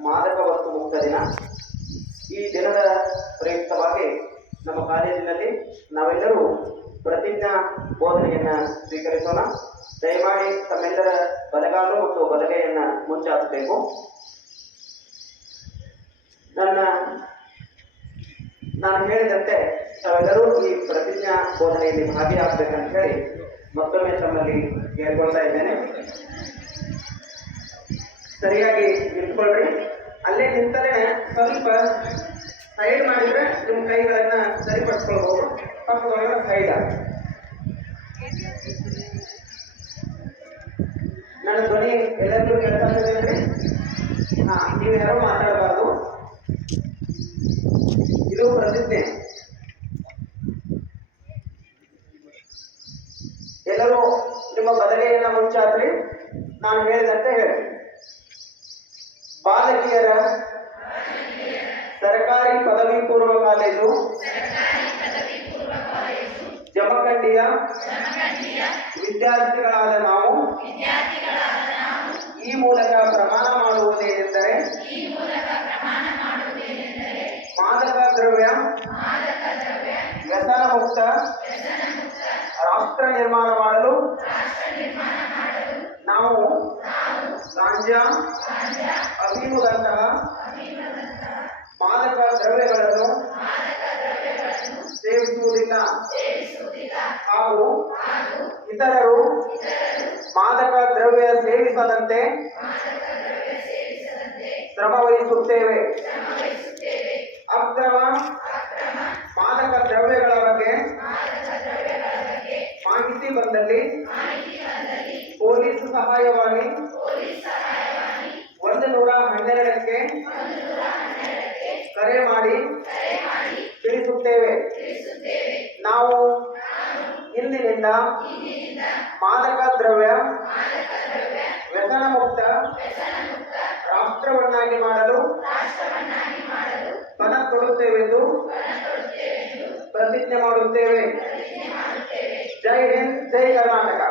ಮಾದಕ ವಸ್ತು ಮುಕ್ತ ದಿನ. ಈ ದಿನದ ಪ್ರಯುಕ್ತವಾಗಿ ನಮ್ಮ ಕಾಲೇಜಿನಲ್ಲಿ ನಾವೆಲ್ಲರೂ ಪ್ರತಿಜ್ಞಾ ಬೋಧನೆಯನ್ನ ಸ್ವೀಕರಿಸೋಣ. ದಯಮಾಡಿ ತಮ್ಮೆಲ್ಲರ ಬಲಗಾಲು ಮತ್ತು ಬಲಗೈಯನ್ನ ಮುಂಚಾಚಬೇಕು. ನನ್ನ, ನಾನು ಹೇಳಿದಂತೆ ತಾವೆಲ್ಲರೂ ಈ ಪ್ರತಿಜ್ಞಾ ಬೋಧನೆಯಲ್ಲಿ ಭಾಗಿಯಾಗಬೇಕಂತ ಹೇಳಿ ಮತ್ತೊಮ್ಮೆ ತಮ್ಮಲ್ಲಿ ಕೇಳ್ಕೊಳ್ತಾ ಇದ್ದೇನೆ. ಸರಿಯಾಗಿ ನಿಂತ್ಕೊಳ್ರಿ ಅಲ್ಲೇ ನಿಂತಲೇ ಸ್ವಲ್ಪ ಸೈಡ್ ಮಾಡಿದ್ರೆ ನಿಮ್ಮ ಕೈಗಳನ್ನ ಸರಿಪಡಿಸ್ಕೊಳ್ಬಹುದು ಪಕ್ಕದೊಳಗೆ ಸೈಡ್ ನನ್ನ ಧ್ವನಿ ಎಲ್ಲರಿಗೂ ಇದ್ದೇನೆ ಹಾ ನೀವು ಯಾರೋ ಮಾತಾಡಬಾರ್ದು. ಇದು ಪ್ರತಿಜ್ಞೆ. ಎಲ್ಲರೂ ನಿಮ್ಮ ಬದಲಿಯನ್ನ ಮುಂಚಾದ್ರಿ. ನಾನು ಹೇಳಿದಂತೆ ಹೇಳಿ ಪೂರ್ವ ಕಾಲೇಜು? ಜಮಖಂಡಿಯ? ವಿದ್ಯಾರ್ಥಿಗಳಾದ ನಾವು? ಈ ಮೂಲಕ ಪ್ರಮಾಣ ಮಾಡುವುದೇನೆಂದರೆ? ಮಾದಕ ದ್ರವ್ಯ? ವ್ಯಸನ ಮುಕ್ತ ರಾಷ್ಟ್ರ ನಿರ್ಮಾಣ ಮಾಡಲು? ನಾವು ಗಾಂಜಾ ಅಫೀಮುದಂತಹ ಹಾಗೂ ಇತರರು ಮಾದಕ ದ್ರವ್ಯ ಸೇವಿಸದಂತೆ ಶ್ರಮ ವಹಿಸುತ್ತೇವೆ. ಅಕ್ರಮ ಮಾದಕ ದ್ರವ್ಯಗಳ ಬಗ್ಗೆ ಮಾಹಿತಿ ಬಂದಲ್ಲಿ ಪೊಲೀಸ್ ಸಹಾಯವಾಣಿ ಒಂದು ನೂರ ಹನ್ನೆರಡಕ್ಕೆ ಕರೆ ಮಾಡಿ ತಿಳಿಸುತ್ತೇವೆ. ನಾವು ಇಂದಿನಿಂದ ಮಾದಕ ದ್ರವ್ಯ ವ್ಯಸನ ಮುಕ್ತ ರಾಷ್ಟ್ರವನ್ನಾಗಿ ಮಾಡಲು ಮನ ಕೊಡುತ್ತೇವೆಂದು ಪ್ರತಿಜ್ಞೆ ಮಾಡುತ್ತೇವೆ. ಜೈ ಹಿಂದ್, ಜೈ ಕರ್ನಾಟಕ.